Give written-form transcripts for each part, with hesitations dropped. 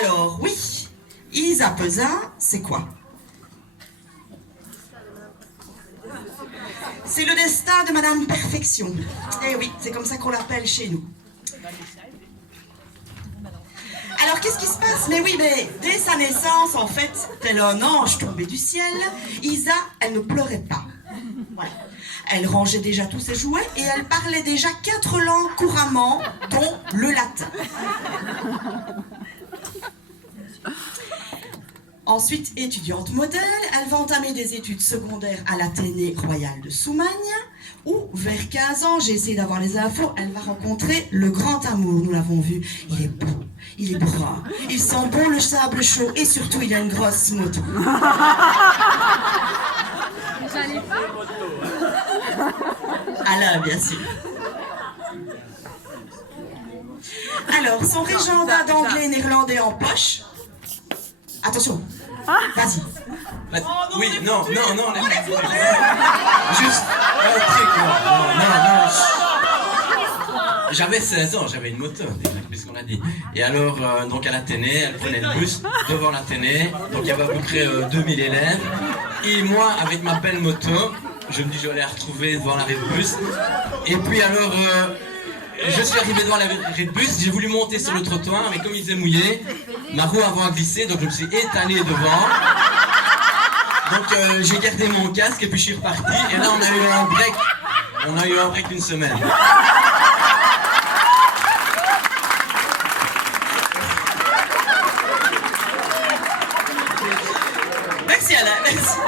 Alors, oui, Isa Pesin, c'est quoi? C'est le destin de Madame Perfection. Eh oui, c'est comme ça qu'on l'appelle chez nous. Alors, qu'est-ce qui se passe? Mais oui, mais dès sa naissance, en fait, tel un ange tombé du ciel, Isa, elle ne pleurait pas. Voilà. Elle rangeait déjà tous ses jouets et elle parlait déjà 4 langues couramment, dont le latin. Ensuite, étudiante modèle, elle va entamer des études secondaires à l'Athénée Royal de Soumagne, où, vers 15 ans, j'ai essayé d'avoir les infos, elle va rencontrer le grand amour, nous l'avons vu. Il est beau, il est brun, il sent bon le sable chaud et surtout, il a une grosse moto. J'allais pas. Alain, bien sûr. Alors, son régenda d'anglais et néerlandais en poche. Attention, vas-y. Oui, non, juste un truc, non. J'avais 16 ans, j'avais une moto, déjà, puisqu'on l'a dit. Et alors, donc à l'Athénée, elle prenait le bus devant l'Athénée, donc il y avait à peu près 2000 élèves. Et moi, avec ma belle moto, je me dis je vais la retrouver devant l'arrêt de bus. Et puis alors, je suis arrivé devant l'arrêt de bus, j'ai voulu monter sur le trottoir, mais comme il faisait mouillé, ma roue avant a glissé, donc je me suis étalé devant. Donc j'ai gardé mon casque et puis je suis reparti. Et là, on a eu un break. On a eu un break d'une semaine. Merci Alain, merci.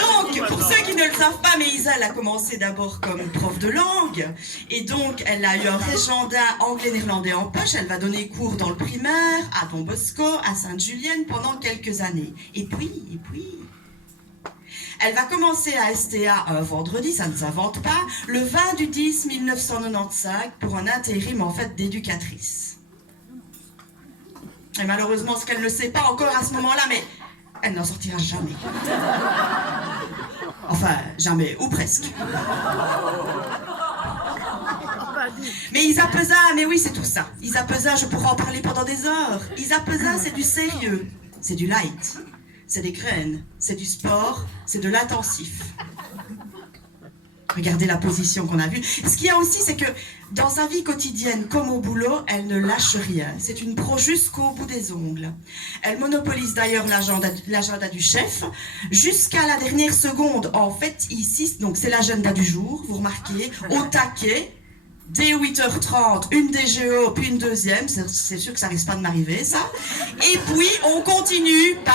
Donc, pour ceux qui ne le savent pas, mais Isa, elle a commencé d'abord comme prof de langue. Et donc, elle a eu un régenda anglais-néerlandais en poche. Elle va donner cours dans le primaire, à Don Bosco, à Sainte-Julienne, pendant quelques années. Et puis... Elle va commencer à STA un vendredi, ça ne s'invente pas, le 20 du 10 1995 pour un intérim en fait d'éducatrice. Et malheureusement, ce qu'elle ne sait pas encore à ce moment-là, mais elle n'en sortira jamais. Enfin, jamais, ou presque. Mais Isa Pesin, mais oui, c'est tout ça. Isa Pesin, je pourrais en parler pendant des heures. Isa Pesin, c'est du sérieux, c'est du light. C'est des graines, c'est du sport, c'est de l'intensif. Regardez la position qu'on a vue. Ce qu'il y a aussi, c'est que dans sa vie quotidienne, comme au boulot, elle ne lâche rien. C'est une pro jusqu'au bout des ongles. Elle monopolise d'ailleurs l'agenda du chef jusqu'à la dernière seconde. En fait, ici, donc c'est l'agenda du jour, vous remarquez, au taquet. Dès 8h30, une DGO, puis une deuxième. C'est sûr que ça risque pas de m'arriver, ça. Et puis, on continue par...